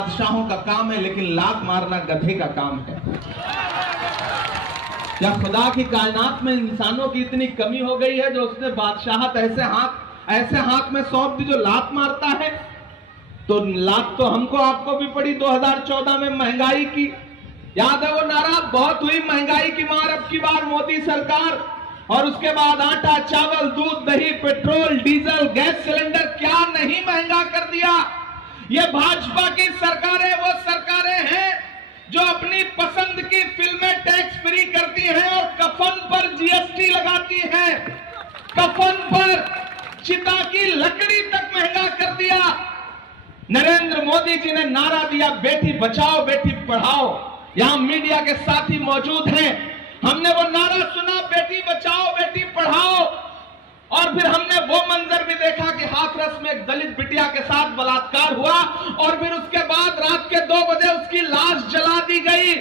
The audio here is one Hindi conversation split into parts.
बादशाहों का काम है, लेकिन लात मारना गधे का काम है। या खुदा की कायनात में इंसानों की इतनी कमी हो गई है जो उसने बादशाहत ऐसे हाथ में सौंप दी जो लात मारता है। तो लात तो हमको आपको भी पड़ी 2014 में महंगाई की। याद है वो नारा, बहुत हुई महंगाई की मार अब की बार मोदी सरकार। और उसके बाद आटा, चावल, दूध, दही, पेट्रोल, डीजल, गैस सिलेंडर क्या नहीं महंगा कर दिया। ये भाजपा की सरकारें वो सरकारें हैं जो अपनी पसंद की फिल्में टैक्स फ्री करती हैं और कफन पर जीएसटी लगाती हैं। कफन पर चिता की लकड़ी तक महंगा कर दिया। नरेंद्र मोदी जी ने नारा दिया, बेटी बचाओ बेटी पढ़ाओ। यहां मीडिया के साथी मौजूद हैं। हमने वो नारा सुना, बेटी बचाओ बेटी पढ़ाओ, और फिर हमने वो मंजर भी देखा कि हाथरस में एक दलित बिटिया के साथ बलात्कार हुआ और फिर उसके बाद रात के 2 बजे उसकी लाश जला दी गई।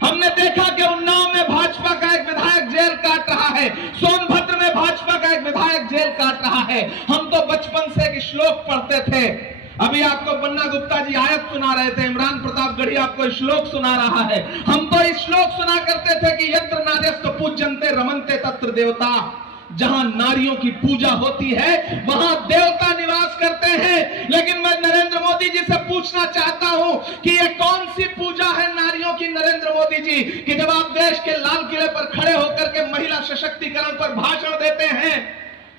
हमने देखा कि उन्नाव में भाजपा का एक विधायक जेल काट रहा है, सोनभद्र में भाजपा का एक विधायक जेल काट रहा है। हम तो बचपन से एक श्लोक पढ़ते थे। अभी आपको बन्ना गुप्ता जी आयत सुना रहे थे, इमरान प्रतापगढ़ी आपको श्लोक सुना रहा है। हम तो इस श्लोक सुना करते थे कि यत्र नार्यस्तु पूज्यन्ते रमन्ते तत्र देवता। जहां नारियों की पूजा होती है वहां देवता निवास करते हैं। लेकिन मैं नरेंद्र मोदी जी से पूछना चाहता हूं कि ये कौन सी पूजा है नारियों की, नरेंद्र मोदी जी, कि जब आप देश के लाल किले पर खड़े होकर के महिला सशक्तिकरण पर भाषण देते हैं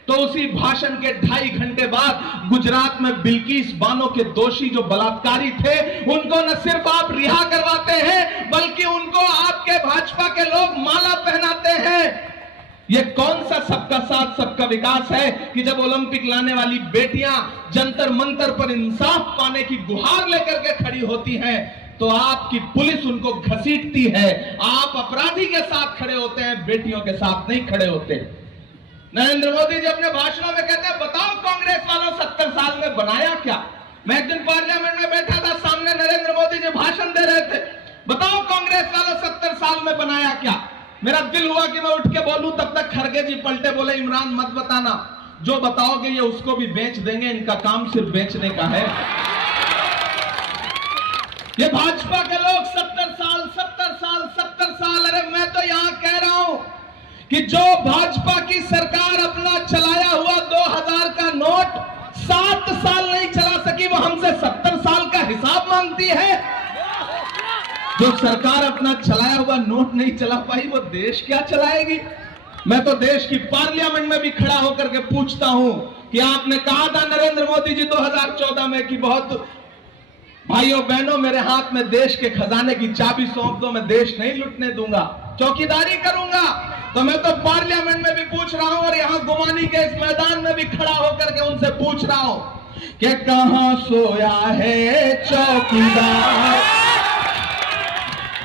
तो उसी भाषण के 2.5 घंटे बाद गुजरात में बिल्किस बानो के दोषी जो बलात्कारी थे उनको न सिर्फ आप रिहा करवाते हैं बल्कि उनको आपके भाजपा के लोग माला पहनाते हैं। ये कौन सा सबका साथ सबका विकास है कि जब ओलंपिक लाने वाली बेटियां जंतर मंतर पर इंसाफ पाने की गुहार लेकर के खड़ी होती हैं तो आपकी पुलिस उनको घसीटती है। आप अपराधी के साथ खड़े होते हैं, बेटियों के साथ नहीं खड़े होते। नरेंद्र मोदी जी अपने भाषणों में कहते हैं, बताओ कांग्रेस वालों 70 साल में बनाया क्या। मैं एक दिन पार्लियामेंट में बैठा था, सामने नरेंद्र मोदी जी भाषण दे रहे थे, बताओ कांग्रेस वालों 70 साल में बनाया क्या। मेरा दिल हुआ कि मैं उठ के बोलूं, तब तक खड़गे जी पलटे, बोले इमरान मत बताना, जो बताओगे ये उसको भी बेच देंगे, इनका काम सिर्फ बेचने का है। ये भाजपा के लोग 70 साल 70 साल 70 साल। अरे मैं तो यहां कह रहा हूं कि जो भाजपा की सरकार अपना चलाया हुआ 2000 का नोट 7 साल नहीं चला सकी, वो हमसे 70 साल का हिसाब मांगती है। जो सरकार अपना चलाया हुआ नोट नहीं चला पाई वो देश क्या चलाएगी। मैं तो देश की पार्लियामेंट में भी खड़ा होकर के पूछता हूं कि आपने कहा था नरेंद्र मोदी जी 2014 में कि बहुत भाइयों बहनों मेरे हाथ में देश के खजाने की चाबी सौंप दो, मैं देश नहीं लुटने दूंगा, चौकीदारी करूंगा। तो मैं तो पार्लियामेंट में भी पूछ रहा हूं और यहां गुमानी के इस मैदान में भी खड़ा होकर के उनसे पूछ रहा हूं कि कहां सोया है चौकीदार।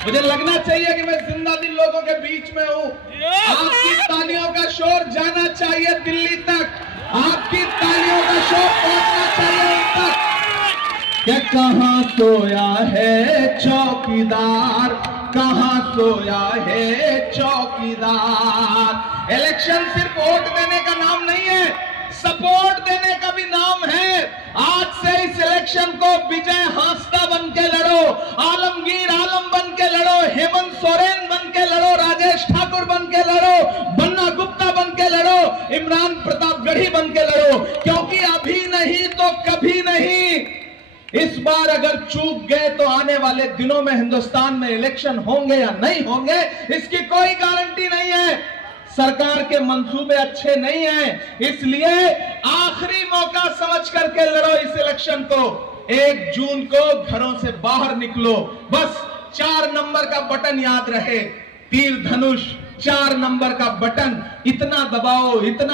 मुझे लगना चाहिए कि मैं जिंदा दिल लोगों के बीच में हूं। आपकी तालियों का शोर जाना चाहिए दिल्ली तक, आपकी तालियों का शोर पहुंचना चाहिए उन तक कि कहां सोया है चौकीदार, कहां सोया है चौकीदार। इलेक्शन सिर्फ वोट देने का नाम नहीं है, सपोर्ट देने का भी नाम है। आज से इस इलेक्शन को विजय हांसदा बन के लड़ो, आलमगीर आलम बन के लड़ो, हेमंत सोरेन बन के लड़ो, राजेश ठाकुर बन के लड़ो, बन्ना गुप्ता बन के लड़ो, इमरान प्रतापगढ़ी बन के लड़ो, क्योंकि अभी नहीं तो कभी नहीं। इस बार अगर चूक गए तो आने वाले दिनों में हिंदुस्तान में इलेक्शन होंगे या नहीं होंगे इसकी कोई गारंटी नहीं है। सरकार के मंसूबे अच्छे नहीं हैं, इसलिए आखिरी मौका समझ करके लड़ो इस इलेक्शन को। 1 जून को घरों से बाहर निकलो, बस 4 नंबर का बटन याद रहे, तीर धनुष 4 नंबर का बटन, इतना दबाओ, इतना